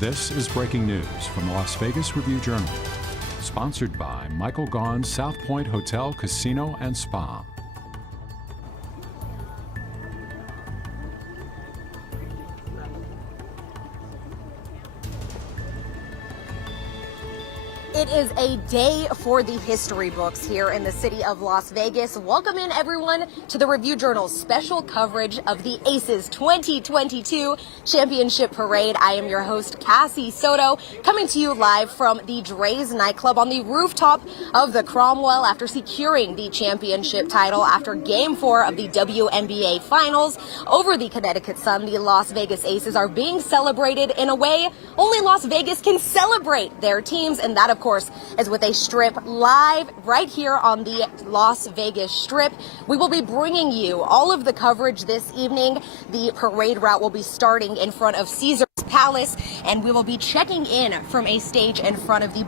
This is breaking news from the Las Vegas Review-Journal, sponsored by Michael Gaughan's South Point Hotel, Casino, and Spa. It is a day for the history books here in the city of Las Vegas. Welcome in, everyone, to the Review-Journal's special coverage of the Aces 2022 Championship Parade. I am your host, Cassie Soto, coming to you live from the Dre's nightclub on the rooftop of the Cromwell after securing the championship title after Game 4 of the WNBA Finals over the Connecticut Sun. The Las Vegas Aces are being celebrated in a way only Las Vegas can celebrate their teams, and that, of course, is with a strip live right here on the Las Vegas Strip. We will be bringing you all of the coverage this evening. The parade route will be starting in front of Caesar's Palace, and we will be checking in from a stage in front of the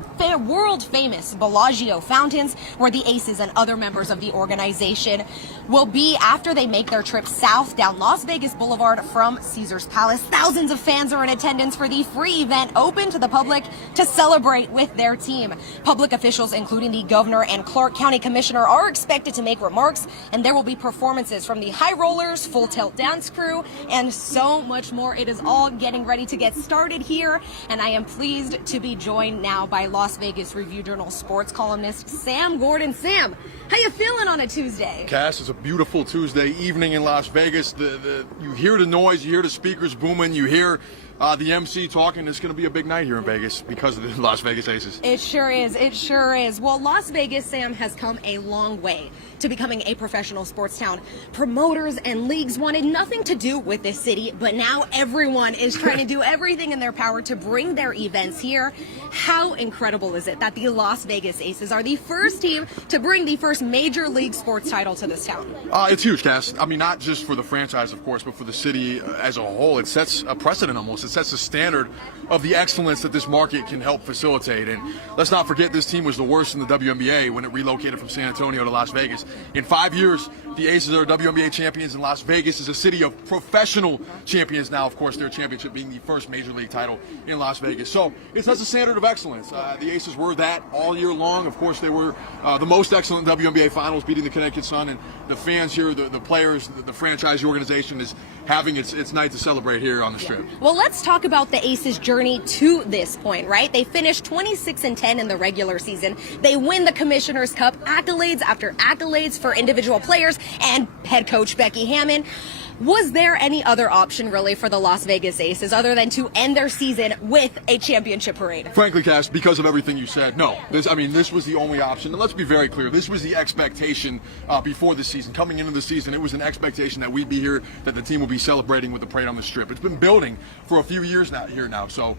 world famous Bellagio fountains, where the Aces and other members of the organization will be after they make their trip south down Las Vegas Boulevard from Caesar's Palace. Thousands of fans are in attendance for the free event open to the public to celebrate with their team. Public officials, including the governor and Clark County Commissioner, are expected to make remarks, and there will be performances from the High Rollers, Full Tilt Dance Crew, and so much more. It is all getting ready to get started here, and I am pleased to be joined now by Las Vegas Review-Journal sports columnist Sam Gordon. Sam, how you feeling on a Tuesday? Cass, it's a beautiful Tuesday evening in Las Vegas. You hear the noise, you hear the speakers booming, you hear the MC talking. It's going to be a big night here in Vegas because of the Las Vegas Aces. It sure is. It sure is. Well, Las Vegas, Sam, has come a long way to becoming a professional sports town. Promoters and leagues wanted nothing to do with this city, but now everyone is trying to do everything in their power to bring their events here. How incredible is it that the Las Vegas Aces are the first team to bring the first major league sports title to this town? It's huge, Cass. I mean, not just for the franchise, of course, but for the city as a whole. It sets a precedent almost. It sets a standard of the excellence that this market can help facilitate. And let's not forget, this team was the worst in the WNBA when it relocated from San Antonio to Las Vegas. In 5 years, the Aces are WNBA champions, and Las Vegas is a city of professional champions now. Of course, their championship being the first major league title in Las Vegas. So it sets a standard of excellence. The Aces were that all year long. Of course, they were the most excellent WNBA Finals, beating the Connecticut Sun. And the fans here, the players, the franchise organization is having its night to celebrate here on the Strip. Well, let's talk about the Aces' journey to this point, right? They finished 26-10 in the regular season. They win the Commissioner's Cup, accolades after accolades for individual players and head coach Becky Hammon. Was there any other option, really, for the Las Vegas Aces other than to end their season with a championship parade? Frankly, Cass, because of everything you said, no. This was the only option. And let's be very clear. This was the expectation before the season. Coming into the season, it was an expectation that we'd be here, that the team will be celebrating with the parade on the Strip. It's been building for a few years now. So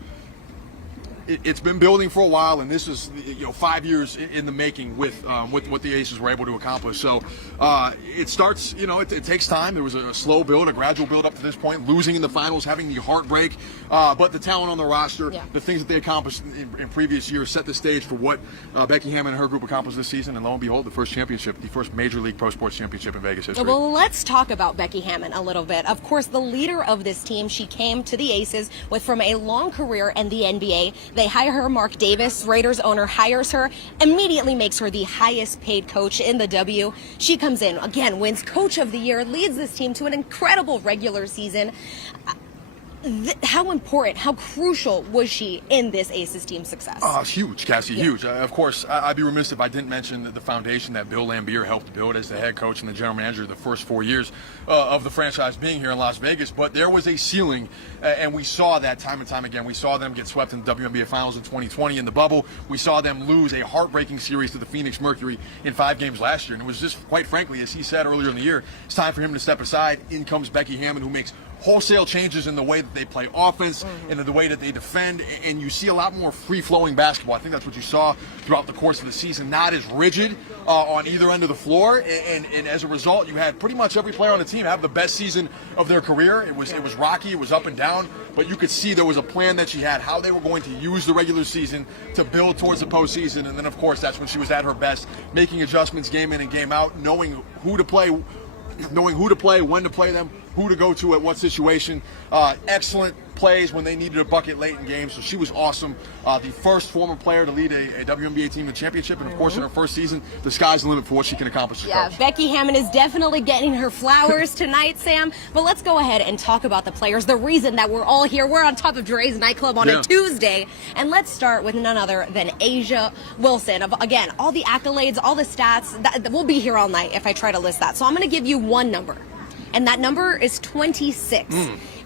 it's been building for a while, and this is 5 years in the making with what the Aces were able to accomplish. So it starts, it takes time. There was a slow build, a gradual build up to this point, losing in the finals, having the heartbreak, but the talent on the roster, the things that they accomplished in previous years set the stage for what Becky Hammon and her group accomplished this season, and lo and behold, the first championship, the first major league pro sports championship in Vegas history. Well, let's talk about Becky Hammon a little bit. Of course, the leader of this team, she came to the Aces from a long career in the NBA. They hire her, Mark Davis, Raiders owner, hires her, immediately makes her the highest paid coach in the W. She comes in, again, wins Coach of the Year, leads this team to an incredible regular season. How important, how crucial was she in this Aces team's success? Huge, Cassie, huge. Of course, I'd be remiss if I didn't mention the foundation that Bill Laimbeer helped build as the head coach and the general manager the first 4 years of the franchise being here in Las Vegas. But there was a ceiling, and we saw that time and time again. We saw them get swept in the WNBA Finals in 2020 in the bubble. We saw them lose a heartbreaking series to the Phoenix Mercury in 5 games last year. And it was just, quite frankly, as he said earlier in the year, it's time for him to step aside. In comes Becky Hammon, who makes wholesale changes in the way that they play offense and in the way that they defend, and you see a lot more free-flowing basketball. I think that's what you saw throughout the course of the season, not as rigid on either end of the floor, and as a result, you had pretty much every player on the team have the best season of their career. It was rocky, it was up and down, but you could see there was a plan that she had, how they were going to use the regular season to build towards the postseason, and then, of course, that's when she was at her best, making adjustments game in and game out, knowing who to play, when to play them, who to go to at what situation. Excellent plays when they needed a bucket late in games, so she was awesome. The first former player to lead a WNBA team to championship, and of course in her first season, the sky's the limit for what she can accomplish. Yeah, Becky Hammond is definitely getting her flowers tonight, Sam. But let's go ahead and talk about the players, the reason that we're all here. We're on top of Dre's nightclub on a Tuesday, and let's start with none other than A'ja Wilson. Again, all the accolades, all the stats, we'll be here all night if I try to list that. So I'm going to give you one number, and that number is 26.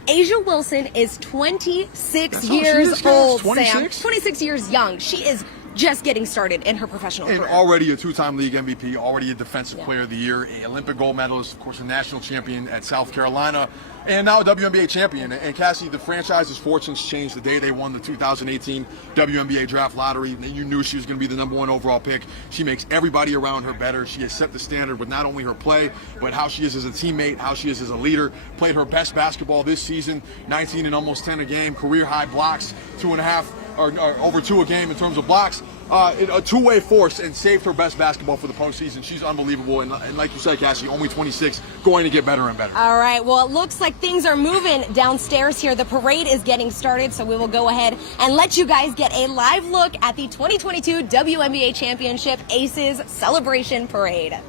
A'ja Wilson is 26 years old, 26? Sam. 26 years young. She is just getting started in her professional career. Already a two-time league MVP, already a defensive player of the year, an Olympic gold medalist, of course a national champion at South Carolina, and now a WNBA champion. And Cassie, the franchise's fortunes changed the day they won the 2018 WNBA draft lottery. You knew she was going to be the #1 overall pick. She makes everybody around her better. She has set the standard with not only her play, but how she is as a teammate, how she is as a leader. Played her best basketball this season, 19 and almost 10 a game, career high blocks, 2.5 or over 2 a game in terms of blocks. A two-way force, and saved her best basketball for the postseason. She's unbelievable, and like you said, Cassie, only 26, going to get better and better. All right, well, it looks like things are moving downstairs here. The parade is getting started, so we will go ahead and let you guys get a live look at the 2022 WNBA Championship Aces Celebration Parade.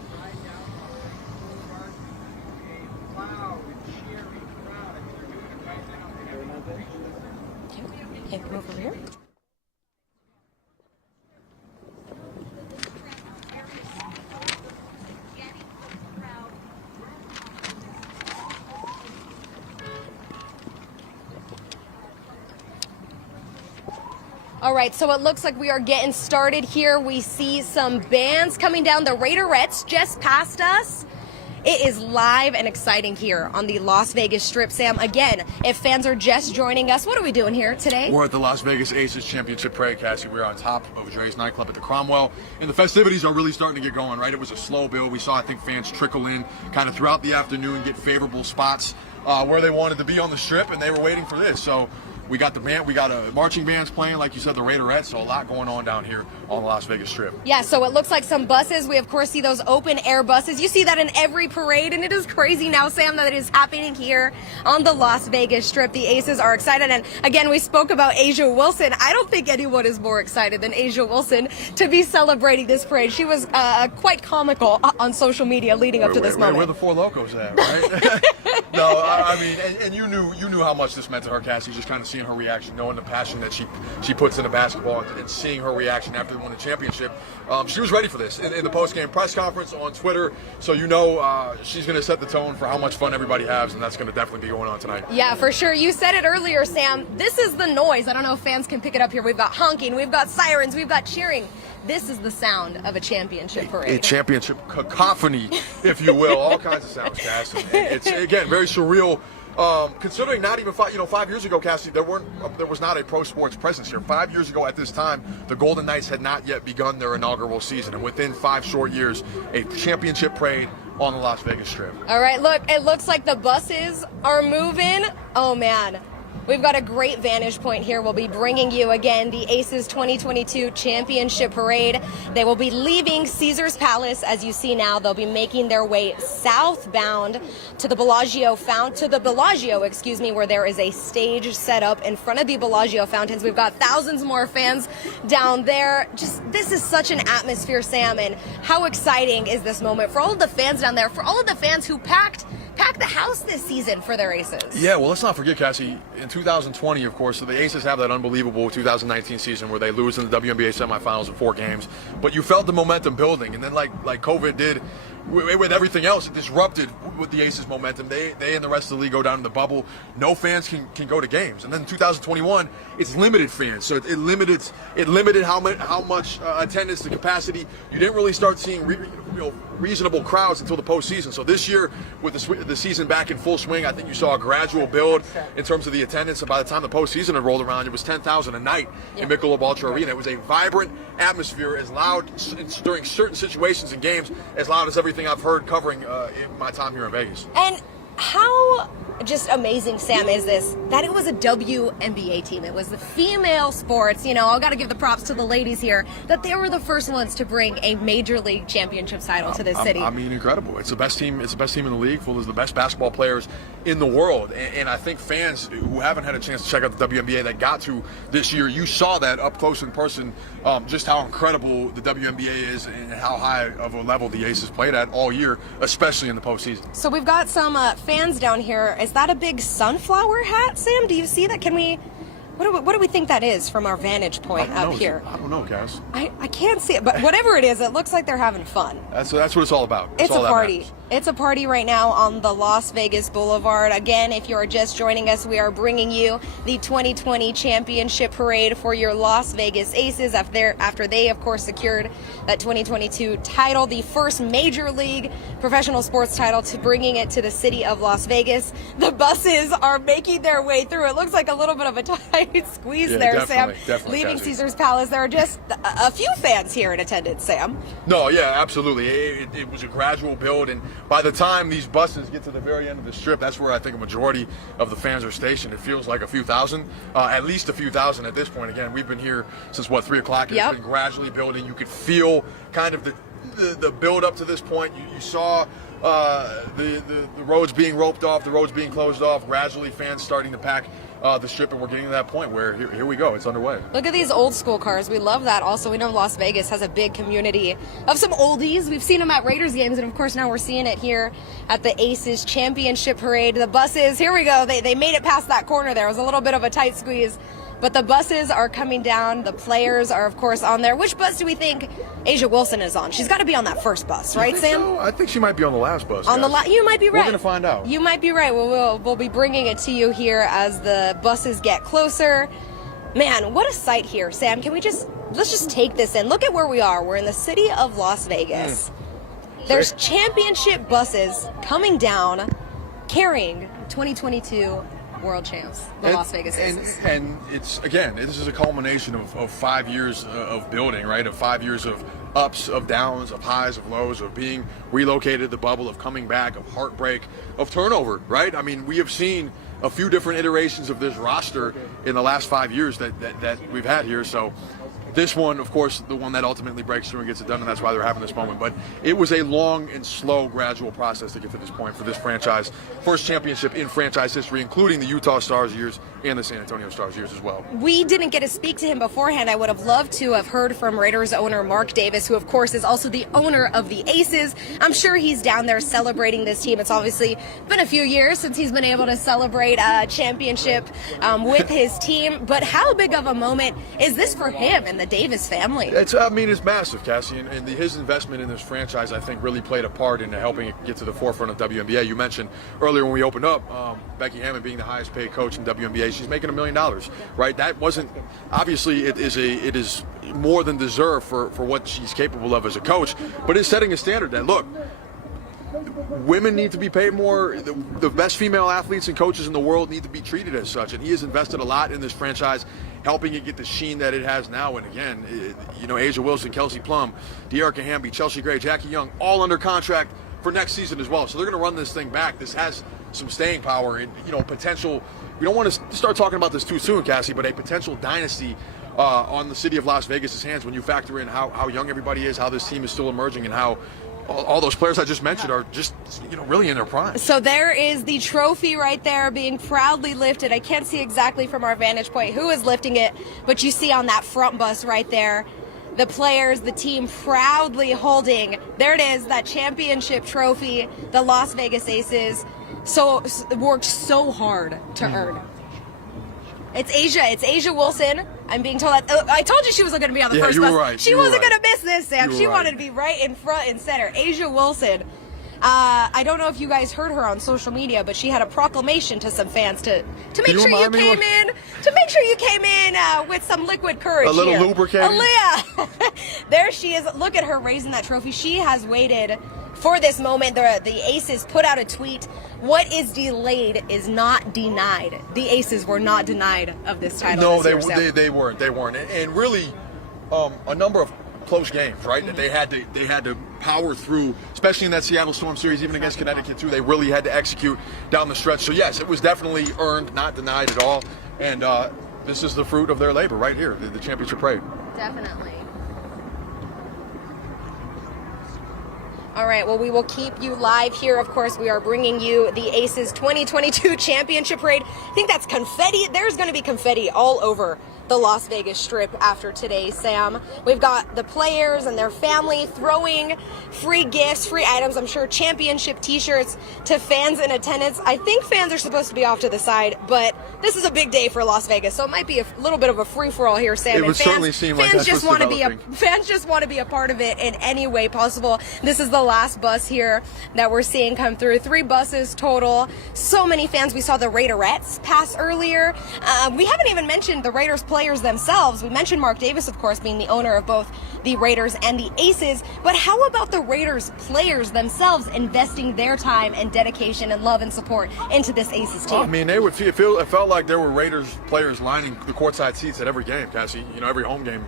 Okay, come over here. All right, so it looks like we are getting started here. We see some bands coming down. The Raiderettes just passed us. It is live and exciting here on the Las Vegas Strip, Sam. Again, if fans are just joining us, what are we doing here today? We're at the Las Vegas Aces Championship Parade, Cassie. We're on top of Dre's nightclub at the Cromwell, and the festivities are really starting to get going, right? It was a slow build. We saw, I think, fans trickle in kind of throughout the afternoon, get favorable spots where they wanted to be on the Strip, and they were waiting for this. So we got the band, we got marching bands playing, like you said, the Raiderettes, so a lot going on down here on the Las Vegas Strip. Yeah, so it looks like some buses. We, of course, see those open air buses. You see that in every parade, and it is crazy now, Sam, that it is happening here on the Las Vegas Strip. The Aces are excited, and again, we spoke about A'ja Wilson. I don't think anyone is more excited than A'ja Wilson to be celebrating this parade. She was quite comical on social media leading up to this moment. Where the Four Locos at, right? No, I mean, and you knew how much this meant to her, Cassie, just kind of seeing her reaction, knowing the passion that she puts into basketball, and seeing her reaction after they won the championship. She was ready for this in the post-game press conference on Twitter, so she's going to set the tone for how much fun everybody has, and that's going to definitely be going on tonight. Yeah, for sure. You said it earlier, Sam. This is the noise. I don't know if fans can pick it up here. We've got honking, we've got sirens, we've got cheering. This is the sound of a championship parade. A championship cacophony, if you will. All kinds of sounds, Cass. And it's, again, very surreal. Considering not even 5 years ago, Cassie, there was not a pro sports presence here. 5 years ago at this time, the Golden Knights had not yet begun their inaugural season, and within 5 short years, a championship parade on the Las Vegas Strip. All right, look, it looks like the buses are moving. Oh, man. We've got a great vantage point here. We'll be bringing you, again, the Aces 2022 Championship Parade. They will be leaving Caesars Palace, as you see now. They'll be making their way southbound to the Bellagio, where there is a stage set up in front of the Bellagio fountains. We've got thousands more fans down there. This is such an atmosphere, Sam, and how exciting is this moment for all of the fans down there, for all of the fans who packed the house this season for their Aces. Yeah, well, let's not forget, Cassie, in 2020, of course, so the Aces have that unbelievable 2019 season where they lose in the WNBA semifinals in 4 games, but you felt the momentum building, and then like COVID did with everything else, it disrupted with the Aces momentum. They and the rest of the league go down in the bubble. No fans can go to games. And then in 2021, it's limited fans. So it limited how much attendance, the capacity. You didn't really start seeing reasonable crowds until the postseason. So this year, with the season back in full swing, I think you saw a gradual build in terms of the attendance. And by the time the postseason had rolled around, it was 10,000 a night in Michelob Ultra Arena. It was a vibrant atmosphere, as loud during certain situations in games, as loud as everything I've heard covering in my time here in Vegas. And how just amazing, Sam, is this, that it was a WNBA team. It was the female sports. You know, I've got to give the props to the ladies here, that they were the first ones to bring a major league championship title to this city. I mean, incredible. It's the best team. It's the best team in the league, full of the best basketball players in the world. And I think fans who haven't had a chance to check out the WNBA that got to this year, you saw that up close in person, just how incredible the WNBA is and how high of a level the Aces played at all year, especially in the postseason. So we've got some fans down here. Is that a big sunflower hat, Sam? Do you see that? Can we... What do we think that is from our vantage point up here? I don't know, Cass. I can't see it, but whatever it is, it looks like they're having fun. That's what it's all about. It's a party. It's a party right now on the Las Vegas Boulevard. Again, if you are just joining us, we are bringing you the 2020 Championship Parade for your Las Vegas Aces after they, of course, secured that 2022 title, the first major league professional sports title, to bringing it to the city of Las Vegas. The buses are making their way through. It looks like a little bit of a tight squeeze there, Sam. Definitely, leaving Cassie. Caesar's Palace. There are just a few fans here in attendance, Sam. No, yeah, absolutely. It was a gradual build, and by the time these buses get to the very end of the strip, that's where I think a majority of the fans are stationed. It feels like a few thousand, at least a few thousand at this point. Again, we've been here since, 3 o'clock. It's been gradually building. You could feel kind of the build up to this point. You saw the roads being roped off, the roads being closed off, gradually fans starting to pack the strip, and we're getting to that point where here we go. It's underway. Look at these old school cars. We love that. Also, we know Las Vegas has a big community of some oldies. We've seen them at Raiders games, and of course now we're seeing it here at the Aces Championship Parade. The buses, here we go. They made it past that corner there. It was a little bit of a tight squeeze, but the buses are coming down. The players are, of course, on there. Which bus do we think A'ja Wilson is on? She's got to be on that first bus, right, Sam? So? I think she might be on the last bus. On the you might be right. We're going to find out. You might be right. We'll be bringing it to you here as the buses get closer. Man, what a sight here, Sam. Let's just take this in. Look at where we are. We're in the city of Las Vegas. There's championship buses coming down carrying 2022 world champs, the Las Vegas Aces. And it's, again, this is a culmination of 5 years of building, right? Of 5 years of ups, of downs, of highs, of lows, of being relocated, the bubble, of coming back, of heartbreak, of turnover, right? I mean, we have seen a few different iterations of this roster in the last 5 years that we've had here. So this one, of course, the one that ultimately breaks through and gets it done, and that's why they're having this moment. But it was a long and slow, gradual process to get to this point for this franchise. First championship in franchise history, including the Utah Stars years and the San Antonio Stars years as well. We didn't get to speak to him beforehand. I would have loved to have heard from Raiders owner Mark Davis, who, of course, is also the owner of the Aces. I'm sure he's down there celebrating this team. It's obviously been a few years since he's been able to celebrate a championship with his team. But how big of a moment is this for him and the Davis family? It's massive, Cassie, and his investment in this franchise, I think, really played a part in helping it get to the forefront of WNBA. You mentioned earlier when we opened up, Becky Hammond being the highest paid coach in WNBA, she's making $1 million, right? That wasn't, obviously it is more than deserved for what she's capable of as a coach, but it's setting a standard that, look, women need to be paid more. The best female athletes and coaches in the world need to be treated as such, and he has invested a lot in this franchise, helping it get the sheen that it has now. And again, A'ja Wilson, Kelsey Plum, De'Arca Hamby, Chelsea Gray, Jackie Young, all under contract for next season as well. So they're going to run this thing back. This has some staying power and potential. We don't want to start talking about this too soon, Cassie, but a potential dynasty on the city of Las Vegas' hands when you factor in how young everybody is, how this team is still emerging, and how all those players I just mentioned are just, really in their prime. So there is the trophy right there being proudly lifted. I can't see exactly from our vantage point who is lifting it, but you see on that front bus right there, the players, the team proudly holding, there it is, that championship trophy, the Las Vegas Aces. So worked so hard to earn. It's A'ja Wilson. I'm being told that. I told you she wasn't going to be on the first bus. Right. She wasn't going to miss this, Sam. She wanted to be right in front and center. A'ja Wilson. I don't know if you guys heard her on social media, but she had a proclamation to some fans to make sure you came in. To make sure you came in with some liquid courage. A little here. lubricating. There she is. Look at her raising that trophy. She has waited for this moment. The Aces put out a tweet. What is delayed is not denied. The Aces were not denied of this title. No, this year, they weren't. And really, a number of close games, right? That they had to power through, especially in that Seattle Storm series, even against Connecticut too. They really had to execute down the stretch. So yes, it was definitely earned, not denied at all. And this is the fruit of their labor right here, the championship parade. Definitely. All right, well, we will keep you live here. Of course, we are bringing you the Aces 2022 Championship Parade. I think that's confetti. There's going to be confetti all over the Las Vegas Strip after today, Sam. We've got the players and their family throwing free gifts, free items, I'm sure championship t-shirts to fans in attendance. I think fans are supposed to be off to the side, but this is a big day for Las Vegas, so it might be a little bit of a free-for-all here, Sam. It would certainly seem like that's what's developing. Fans just want to be a part of it in any way possible. This is the last bus here that we're seeing come through. 3 buses total. So many fans. We saw the Raiderettes pass earlier. We haven't even mentioned the Raiders players themselves. We mentioned Mark Davis, of course, being the owner of both the Raiders and the Aces. But how about the Raiders players themselves investing their time and dedication and love and support into this Aces team? I mean, it felt like there were Raiders players lining the courtside seats at every game, Cassie. You know, every home game.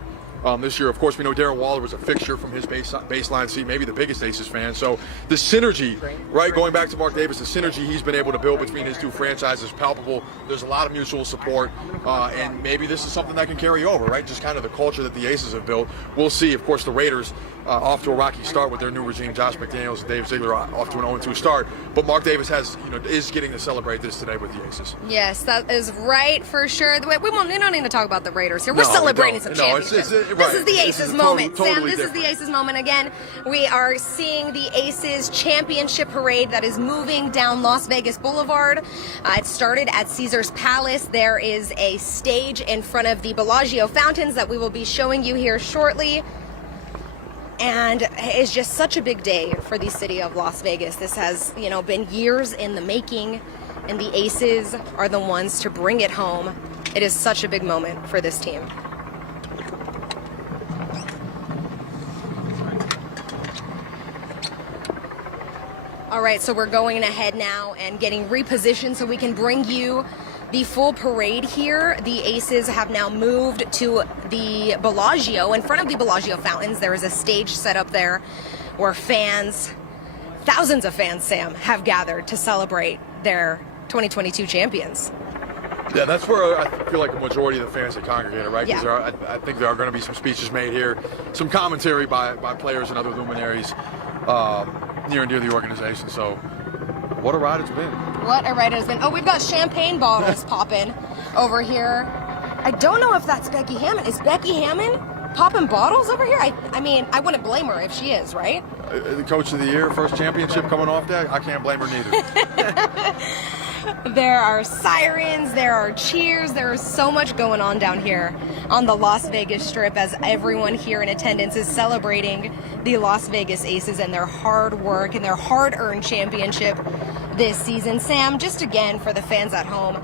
This year, of course, we know Darren Waller was a fixture from his baseline seat, maybe the biggest Aces fan. So the synergy, right, going back to Mark Davis, the synergy he's been able to build between his two franchises is palpable. There's a lot of mutual support, and maybe this is something that can carry over, right? Just kind of the culture that the Aces have built. We'll see. Of course, the Raiders off to a rocky start with their new regime, Josh McDaniels and Dave Ziegler off to an 0-2 start. But Mark Davis is getting to celebrate this today with the Aces. Yes, that is right for sure. We don't need to talk about the Raiders here. We're celebrating some championships. This is the Aces moment, Sam. This is the Aces moment again. We are seeing the Aces Championship Parade that is moving down Las Vegas Boulevard. It started at Caesar's Palace. There is a stage in front of the Bellagio fountains that we will be showing you here shortly. And it's just such a big day for the city of Las Vegas. This has, been years in the making, and the Aces are the ones to bring it home. It is such a big moment for this team. All right, so we're going ahead now and getting repositioned so we can bring you the full parade here. The Aces have now moved to the Bellagio. In front of the Bellagio fountains, there is a stage set up there where thousands of fans, Sam, have gathered to celebrate their 2022 champions. Yeah, that's where I feel like the majority of the fans have congregated, right? Because Yeah. I think there are going to be some speeches made here, some commentary by players and other luminaries near and dear to the organization. So what a ride it's been. What a ride it has been. Oh, we've got champagne bottles popping over here. I don't know if that's Becky Hammond. Is Becky Hammond popping bottles over here? I mean, I wouldn't blame her if she is, right? The Coach of the Year, first championship coming off that, I can't blame her neither. There are sirens, there are cheers, there is so much going on down here on the Las Vegas Strip as everyone here in attendance is celebrating the Las Vegas Aces and their hard work and their hard-earned championship this season. Sam, just again for the fans at home,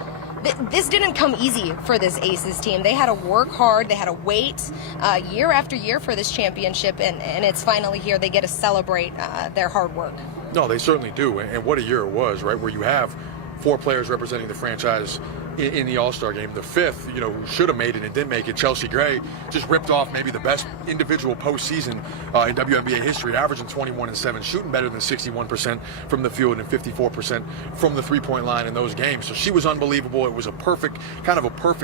this didn't come easy for this Aces team. They had to work hard, they had to wait year after year for this championship, and it's finally here. They get to celebrate their hard work. No, they certainly do, and what a year it was, right, where you have 4 players representing the franchise in the All-Star game. The 5th, who should have made it and didn't make it, Chelsea Gray, just ripped off maybe the best individual postseason in WNBA history, averaging 21 and 7, shooting better than 61% from the field and 54% from the three-point line in those games. So she was unbelievable. It was a perfect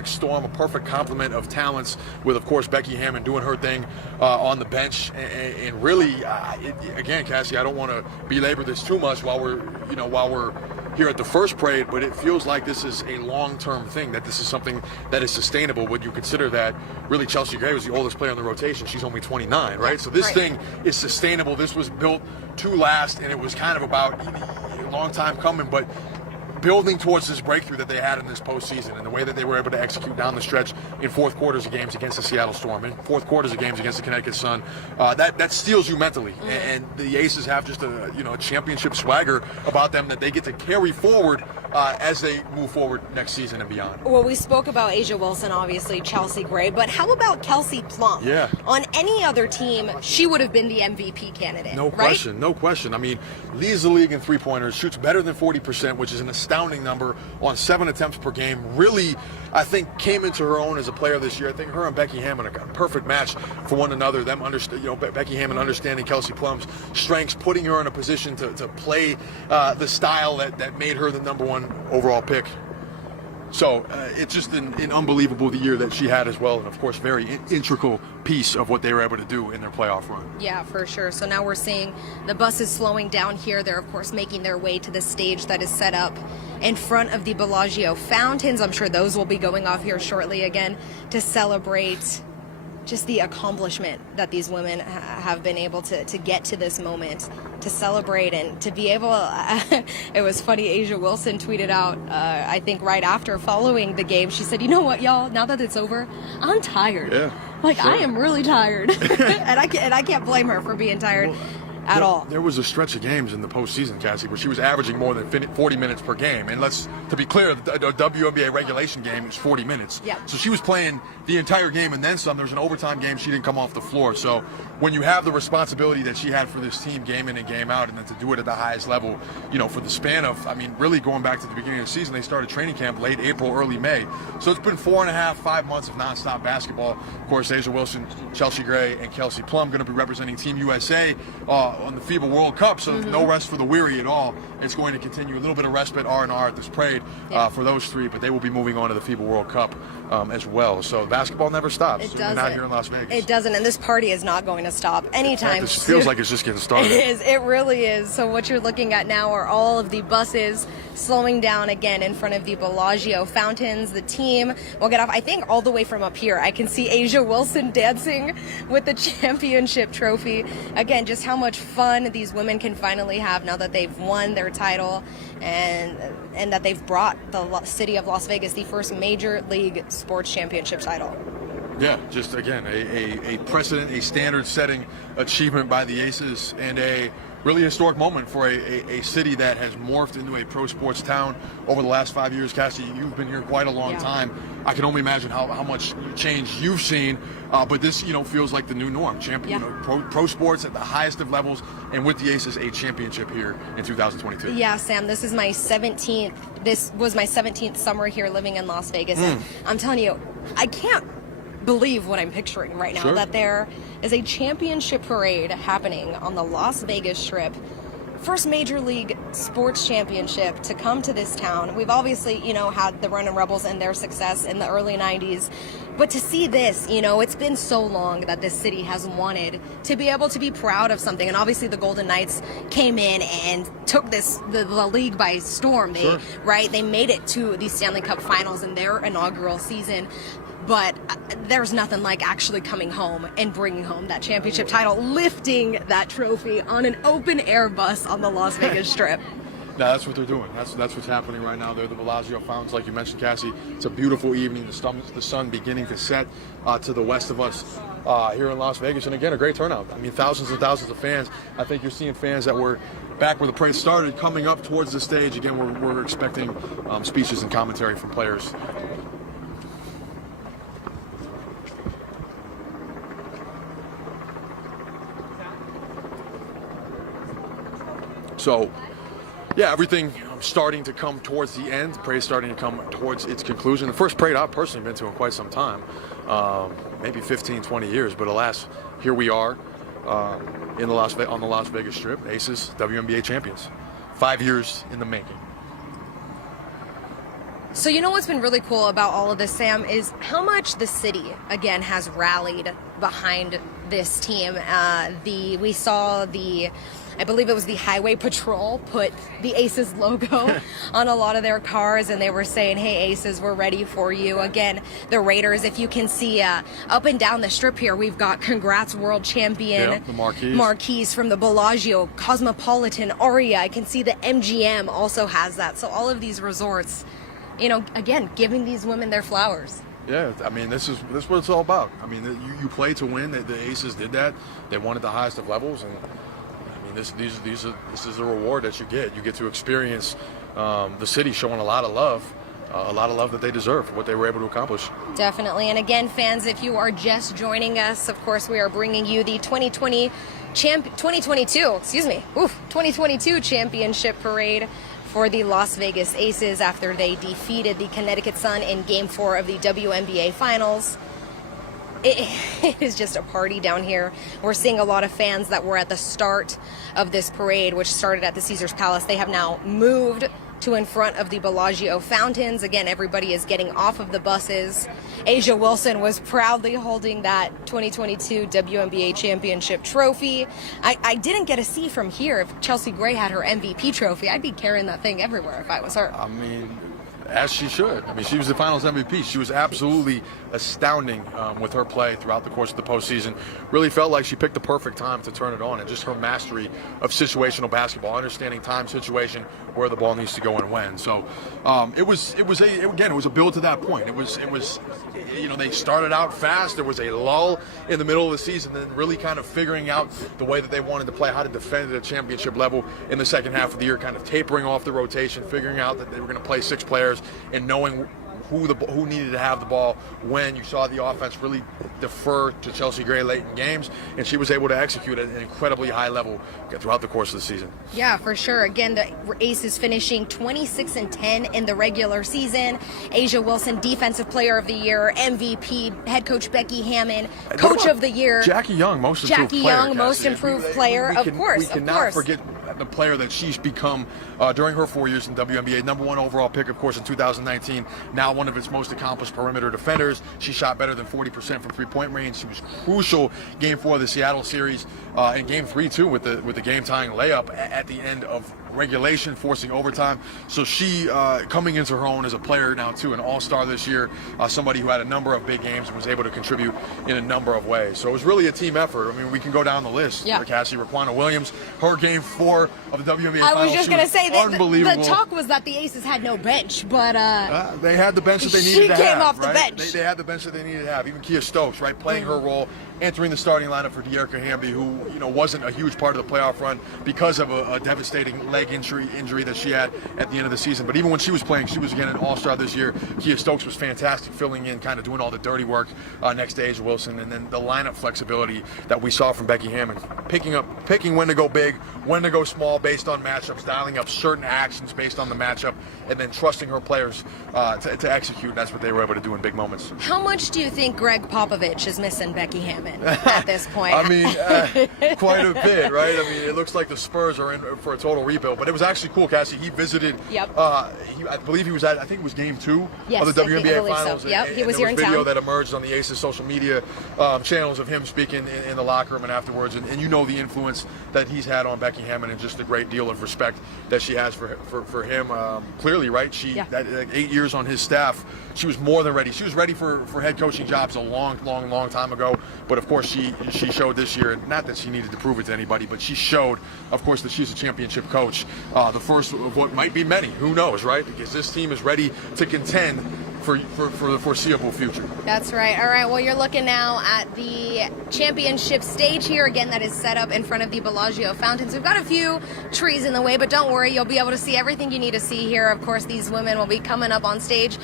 storm, a perfect complement of talents with, of course, Becky Hammond doing her thing on the bench. And really, again, Cassie, I don't want to belabor this too much while we're here at the first parade, but it feels like this is a long-term thing, that this is something that is sustainable when you consider that really Chelsea Gray was the oldest player in the rotation. She's only 29, right? So this thing is sustainable. This was built to last, and it was kind of about a long time coming, but building towards this breakthrough that they had in this postseason and the way that they were able to execute down the stretch in fourth quarters of games against the Seattle Storm and fourth quarters of games against the Connecticut Sun, that steals you mentally. And the Aces have just a championship swagger about them that they get to carry forward as they move forward next season and beyond. Well, we spoke about A'ja Wilson, obviously, Chelsea Gray, but how about Kelsey Plum? Yeah. On any other team, she would have been the MVP candidate. No question, no question. I mean, leads the league in three-pointers, shoots better than 40%, which is an astounding number on 7 attempts per game. Really, I think, came into her own as a player this year. I think her and Becky Hammond are a perfect match for one another. Becky Hammond understanding Kelsey Plum's strengths, putting her in a position to play the style that made her the #1 overall pick. So it's just an unbelievable year that she had as well, and of course very integral piece of what they were able to do in their playoff run. Yeah, for sure. So now we're seeing the buses slowing down here. They're of course making their way to the stage that is set up in front of the Bellagio fountains. I'm sure those will be going off here shortly again to celebrate just the accomplishment that these women have been able to get to this moment, to celebrate and to be able, it was funny, A'ja Wilson tweeted out, I think right after following the game, she said, you know what, y'all, now that it's over, I'm tired. Yeah, like, sure. I am really tired. and I can't blame her for being tired. At all. There was a stretch of games in the postseason, Cassie, where she was averaging more than 40 minutes per game. And to be clear, the WNBA regulation game is 40 minutes. Yeah. So she was playing the entire game and then some. There was an overtime game. She didn't come off the floor. So when you have the responsibility that she had for this team game in and game out, and then to do it at the highest level, for the span of, really going back to the beginning of the season, they started training camp late April, early May. So it's been 4.5, 5 months of nonstop basketball. Of course, A'ja Wilson, Chelsea Gray, and Kelsey Plum going to be representing Team USA on the FIBA World Cup, so no rest for the weary at all. It's going to continue. A little bit of respite, R&R at this parade for those three, but they will be moving on to the FIBA World Cup as well. So basketball never stops. It doesn't. Not here in Las Vegas. It doesn't, and this party is not going to stop anytime It feels like it's just getting started. It is. It really is. So what you're looking at now are all of the buses slowing down again in front of the Bellagio fountains. The team will get off, I think, all the way from up here. I can see A'ja Wilson dancing with the championship trophy. Again, just how much fun these women can finally have now that they've won their title and that they've brought the city of Las Vegas the first major league sports championship title. Yeah, just again, a precedent, a standard-setting achievement by the Aces, and a really historic moment for a city that has morphed into a pro sports town over the last 5 years. Cassie, you've been here quite a long time. I can only imagine how much change you've seen, but this, feels like the new norm. Pro sports at the highest of levels, and with the Aces, a championship here in 2022. Yeah, Sam, this was my 17th summer here living in Las Vegas, and I'm telling you, I can't believe what I'm picturing right now. Sure. That there is a championship parade happening on the Las Vegas Strip. First major league sports championship to come to this town. We've obviously, had the Runnin' Rebels and their success in the early 90s. But to see this, it's been so long that this city has wanted to be able to be proud of something. And obviously the Golden Knights came in and took the league by storm. They made it to the Stanley Cup Finals in their inaugural season. But there's nothing like actually coming home and bringing home that championship title, lifting that trophy on an open-air bus on the Las Vegas Strip. No, that's what they're doing. That's what's happening right now. They're at the Bellagio fountains, like you mentioned, Cassie. It's a beautiful evening. The sun beginning to set to the west of us here in Las Vegas. And again, a great turnout. Thousands and thousands of fans. I think you're seeing fans that were back where the parade started coming up towards the stage. Again, we're expecting speeches and commentary from players. So, yeah, everything starting to come towards the end. The parade's starting to come towards its conclusion. The first parade I've personally been to in quite some time, maybe 15, 20 years. But alas, here we are on the Las Vegas Strip. Aces, WNBA champions. 5 years in the making. So what's been really cool about all of this, Sam, is how much the city, again, has rallied behind this team. We saw I believe it was the Highway Patrol put the Aces logo on a lot of their cars, and they were saying, hey, Aces, we're ready for you. Again, the Raiders, if you can see up and down the strip here, we've got Congrats World Champion, the marquees from the Bellagio, Cosmopolitan, Aria. I can see the MGM also has that. So all of these resorts, again, giving these women their flowers. Yeah, this is what it's all about. You play to win. The Aces did that. They won at the highest of levels, and this is a reward that you get. You get to experience the city showing a lot of love that they deserve for what they were able to accomplish. Definitely. And again, fans, if you are just joining us, of course, we are bringing you the 2022 championship parade for the Las Vegas Aces after they defeated the Connecticut Sun in Game 4 of the WNBA Finals. It is just a party down here. We're seeing a lot of fans that were at the start of this parade, which started at the Caesars Palace. They have now moved to in front of the Bellagio fountains. Again, everybody is getting off of the buses. A'ja Wilson was proudly holding that 2022 WNBA Championship trophy. I didn't get to see from here if Chelsea Gray had her MVP trophy. I'd be carrying that thing everywhere if I was her. I mean, as she should. I mean, she was the Finals MVP. She was absolutely astounding with her play throughout the course of the postseason. Really felt like she picked the perfect time to turn it on, and just her mastery of situational basketball, understanding time, situation, where the ball needs to go and when. So it was a build to that point. It was they started out fast. There was a lull in the middle of the season, then really kind of figuring out the way that they wanted to play, how to defend at a championship level in the second half of the year, kind of tapering off the rotation, figuring out that they were going to play 6 players, and knowing who needed to have the ball when. You saw the offense really defer to Chelsea Gray late in games, and she was able to execute at an incredibly high level throughout the course of the season. Yeah, for sure. Again, the Aces finishing 26-10 in the regular season. A'ja Wilson, Defensive Player of the Year, MVP, head coach Becky Hammon, Coach of the Year. Jackie Young, most improved player. Jackie Young, most improved player, of course. We cannot forget the player that she's become during her 4 years in WNBA. Number 1 overall pick, of course, in 2019. Now one of its most accomplished perimeter defenders. She shot better than 40% from three-point range. She was crucial Game 4 of the Seattle series, and Game 3 too, with the game-tying layup at the end of regulation, forcing overtime. So she coming into her own as a player now too, an all-star this year, somebody who had a number of big games and was able to contribute in a number of ways. So it was really a team effort. I mean, we can go down the list. Yeah. Cassie, Raquana Williams, her Game 4 of the WNBA I Finals. was just going to say that unbelievable. the talk was that the Aces had no bench, but they had the bench that they needed to have. She came off the right? bench. They had the bench that they needed to have. Even Kia Stokes, right, playing her role, entering the starting lineup for De'Erica Hamby, who wasn't a huge part of the playoff run because of a devastating leg injury that she had at the end of the season. But even when she was playing, she was again an all-star this year. Kia Stokes was fantastic, filling in, kind of doing all the dirty work next to A'ja Wilson, and then the lineup flexibility that we saw from Becky Hammon, picking when to go big, when to go small based on matchups, dialing up certain actions based on the matchup, and then trusting her players to execute. And that's what they were able to do in big moments. How much do you think Greg Popovich is missing Becky Hammon at this point? I mean, quite a bit, right? I mean, it looks like the Spurs are in for a total rebuild, but it was actually cool, Cassie. He visited. Yep. I believe he was at. I think it was Game 2 yes, of the WNBA Finals. So. Yep, he was here in town. There was video town. that emerged on the Aces social media channels of him speaking in the locker room and afterwards, and the influence that he's had on Becky Hammon, and just the great deal of respect that she has for him. Clearly, right? That 8 years on his staff, she was more than ready. She was ready for head coaching jobs a long time ago. But of course, she showed this year, not that she needed to prove it to anybody, but she showed, of course, that she's a championship coach. The first of what might be many. Who knows, right? Because this team is ready to contend for the foreseeable future. That's right. All right, well, you're looking now at the championship stage here. Again, that is set up in front of the Bellagio fountains. We've got a few trees in the way, but don't worry, you'll be able to see everything you need to see here. Of course, these women will be coming up on stage.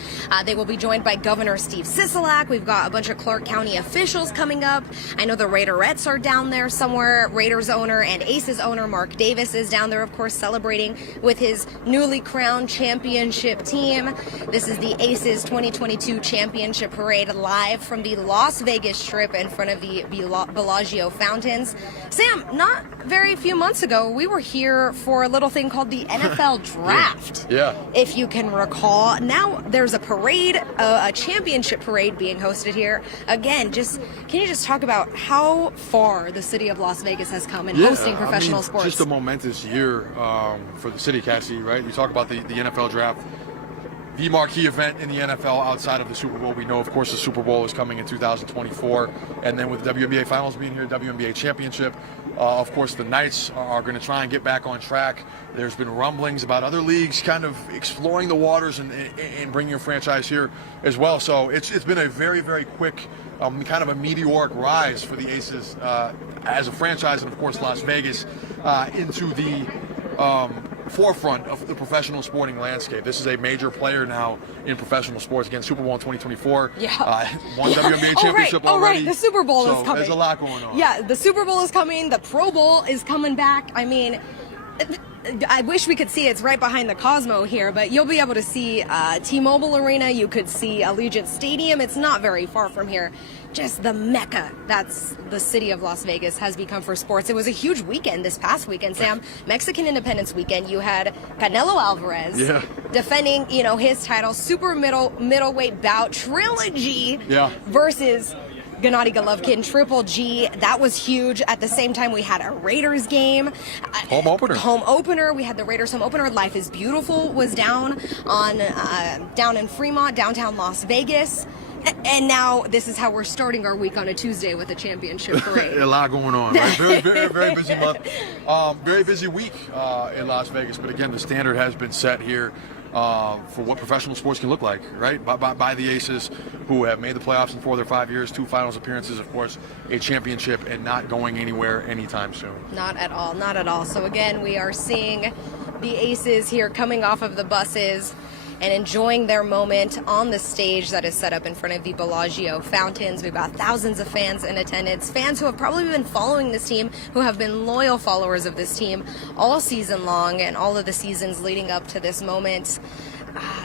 They will be joined by Governor Steve Sisolak. We've got a bunch of Clark County officials coming up. I know the Raiderettes are down there somewhere. Raiders owner and Aces owner Mark Davis is down there, of course, celebrating with his newly crowned championship team. This is the Aces 2022 Championship Parade live from the Las Vegas Strip in front of the Bellagio fountains. Sam, not very few months ago, we were here for a little thing called the NFL Draft. Yeah. If you can recall. Now there's a parade, a championship parade being hosted here. Again, can you just talk about how far the city of Las Vegas has come in hosting professional sports? Just a momentous year for the city, Cassie, right? We talk about the NFL Draft. The marquee event in the NFL outside of the Super Bowl. We know, of course, the Super Bowl is coming in 2024. And then with the WNBA Finals being here, WNBA Championship, of course, the Knights are going to try and get back on track. There's been rumblings about other leagues kind of exploring the waters and bringing a franchise here as well. So it's been a very, very quick, kind of a meteoric rise for the Aces as a franchise, and, of course, Las Vegas into the forefront of the professional sporting landscape. This is a major player now in professional sports. Again, Super Bowl in 2024. Yeah. Won WNBA Championship already. Oh, right. The Super Bowl is coming. There's a lot going on. Yeah, the Super Bowl is coming. The Pro Bowl is coming back. I mean, I wish we could see it's right behind the Cosmo here, but you'll be able to see T-Mobile Arena. You could see Allegiant Stadium. It's not very far from here. Just the mecca that's the city of Las Vegas has become for sports. It was a huge weekend this past weekend, Sam. Mexican Independence Weekend. You had Canelo Alvarez defending, his title, super middleweight bout trilogy versus Gennady Golovkin, Triple G. That was huge. At the same time, we had a Raiders game. Home opener. We had the Raiders home opener. Life is Beautiful was down in Fremont, downtown Las Vegas. And now this is how we're starting our week on a Tuesday with a championship parade. A lot going on, right? Very, very, very busy month. Very busy week in Las Vegas. But again, the standard has been set here for what professional sports can look like, right? By the Aces, who have made the playoffs in 4 of their 5 years, 2 finals appearances, of course, a championship, and not going anywhere anytime soon. Not at all, not at all. So again, we are seeing the Aces here coming off of the buses and enjoying their moment on the stage that is set up in front of the Bellagio fountains. We've got thousands of fans in attendance, fans who have probably been following this team, who have been loyal followers of this team all season long and all of the seasons leading up to this moment.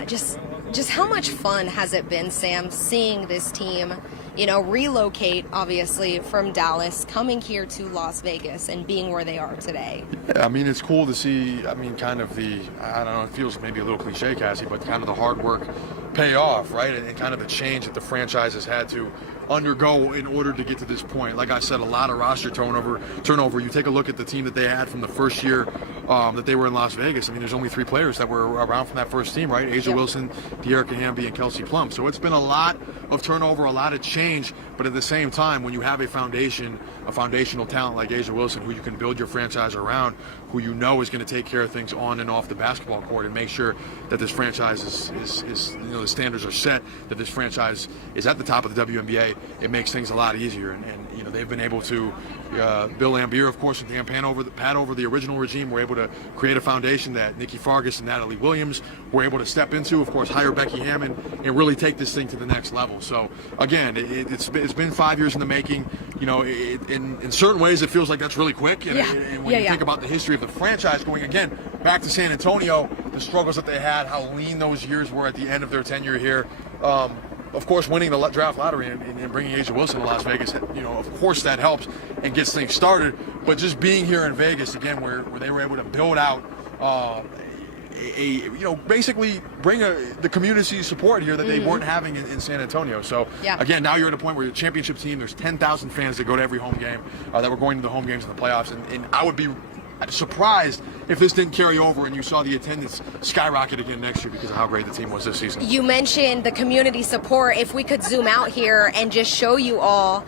Just how much fun has it been, Sam, seeing this team, relocate, obviously, from Dallas, coming here to Las Vegas and being where they are today? Yeah, I mean, it's cool to see, kind of I don't know, it feels maybe a little cliche, Cassie, but kind of the hard work pay off, right? And kind of the change that the franchise has had to undergo in order to get to this point. Like I said, a lot of roster turnover. You take a look at the team that they had from the first year that they were in Las Vegas. I mean, there's only 3 players that were around from that first team, right? Asia Wilson, De'Erica Hamby, and Kelsey Plum. So it's been a lot of turnover, a lot of change, but at the same time, when you have a foundational talent like Asia Wilson, who you can build your franchise around, who you know is going to take care of things on and off the basketball court and make sure that this franchise is the standards are set, that this franchise is at the top of the WNBA, it makes things a lot easier. And they've been able to, Bill Lambier, of course, with Dan Pan over the original regime, were able to create a foundation that Nikki Fargas and Natalie Williams were able to step into, of course, hire Becky Hammond and really take this thing to the next level. So again, it's been 5 years in the making. In certain ways, it feels like that's really quick. And when you think about the history of the franchise going, again, back to San Antonio, the struggles that they had, how lean those years were at the end of their tenure here. Of course, winning the draft lottery and bringing Asia Wilson to Las Vegas, of course that helps and gets things started. But just being here in Vegas, again, where they were able to build out basically bring the community support here that they weren't having in San Antonio. So again, now you're at a point where you're a championship team. There's 10,000 fans that go to every home game, that were going to the home games in the playoffs, and I would be surprised if this didn't carry over and you saw the attendance skyrocket again next year because of how great the team was this season. You mentioned the community support. If we could zoom out here and just show you all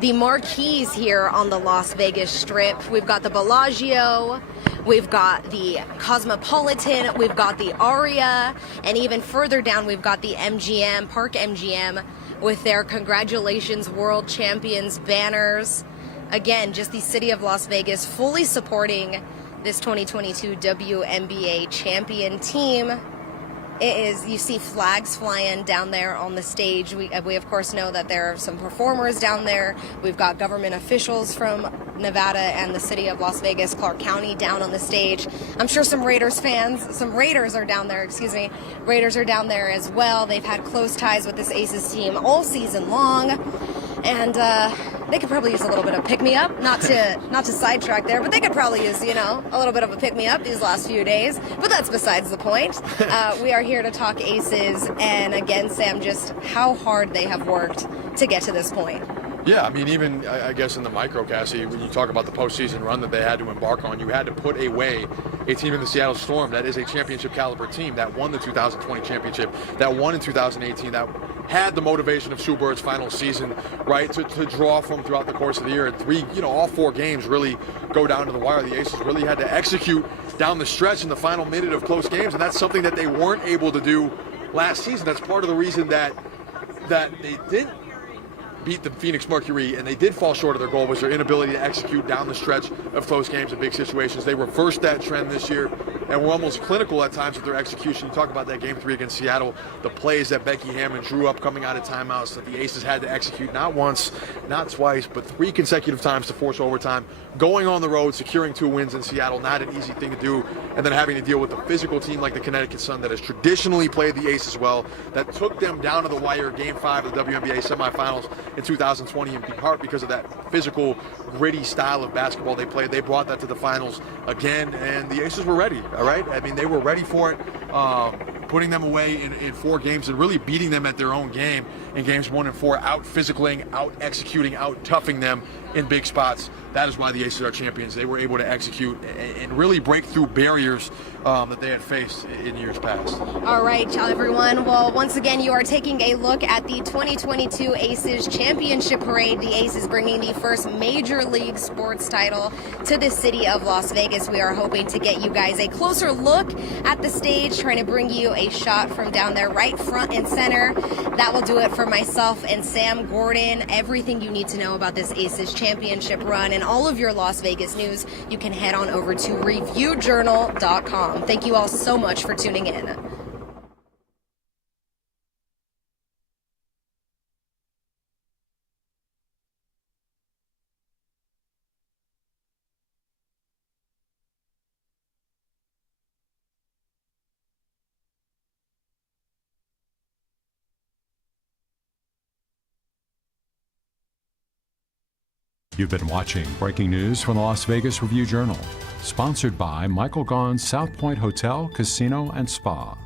the marquees here on the Las Vegas Strip. We've got the Bellagio, we've got the Cosmopolitan, we've got the Aria, and even further down we've got the MGM, Park MGM, with their Congratulations World Champions banners. Again, just the city of Las Vegas fully supporting this 2022 WNBA champion team. You see flags flying down there on the stage. We of course know that there are some performers down there. We've got government officials from Nevada and the city of Las Vegas, Clark County, down on the stage. I'm sure some Raiders are down there, Raiders are down there as well. They've had close ties with this Aces team all season long. And they could probably use a little bit of pick-me-up, not to sidetrack there, but they could probably use, a little bit of a pick-me-up these last few days. But that's besides the point. We are here to talk Aces, and again, Sam, just how hard they have worked to get to this point. Yeah, I mean, even, I guess, in the micro, Cassie, when you talk about the postseason run that they had to embark on, you had to put away a team in the Seattle Storm that is a championship caliber team that won the 2020 championship, that won in 2018, that had the motivation of Sue Bird's final season, right, to draw from throughout the course of the year. All 4 games really go down to the wire. The Aces really had to execute down the stretch in the final minute of close games, and that's something that they weren't able to do last season. That's part of the reason that they didn't beat the Phoenix Mercury and they did fall short of their goal, was their inability to execute down the stretch of close games in big situations. They reversed that trend this year and were almost clinical at times with their execution. You talk about that Game 3 against Seattle, the plays that Becky Hammond drew up coming out of timeouts that the Aces had to execute not once, not twice, but 3 consecutive times to force overtime. Going on the road, securing 2 wins in Seattle, not an easy thing to do, and then having to deal with a physical team like the Connecticut Sun that has traditionally played the Aces well, that took them down to the wire Game 5 of the WNBA semifinals in 2020 in part because of that physical, gritty style of basketball they played. They brought that to the finals again, and the Aces were ready, all right? I mean, they were ready for it, putting them away in 4 games and really beating them at their own game in games 1 and 4, out-physicaling, out-executing, out-toughing them in big spots. That is why the Aces are champions. They were able to execute and really break through barriers that they had faced in years past. All right, everyone. Well, once again, you are taking a look at the 2022 Aces Championship Parade. The Aces bringing the first Major League sports title to the city of Las Vegas. We are hoping to get you guys a closer look at the stage, trying to bring you a shot from down there right front and center. That will do it for myself and Sam Gordon. Everything you need to know about this Aces Championship run and all of your Las Vegas news, you can head on over to reviewjournal.com. Thank you all so much for tuning in. You've been watching Breaking News from the Las Vegas Review-Journal, sponsored by Michael Gaughan's South Point Hotel, Casino, and Spa.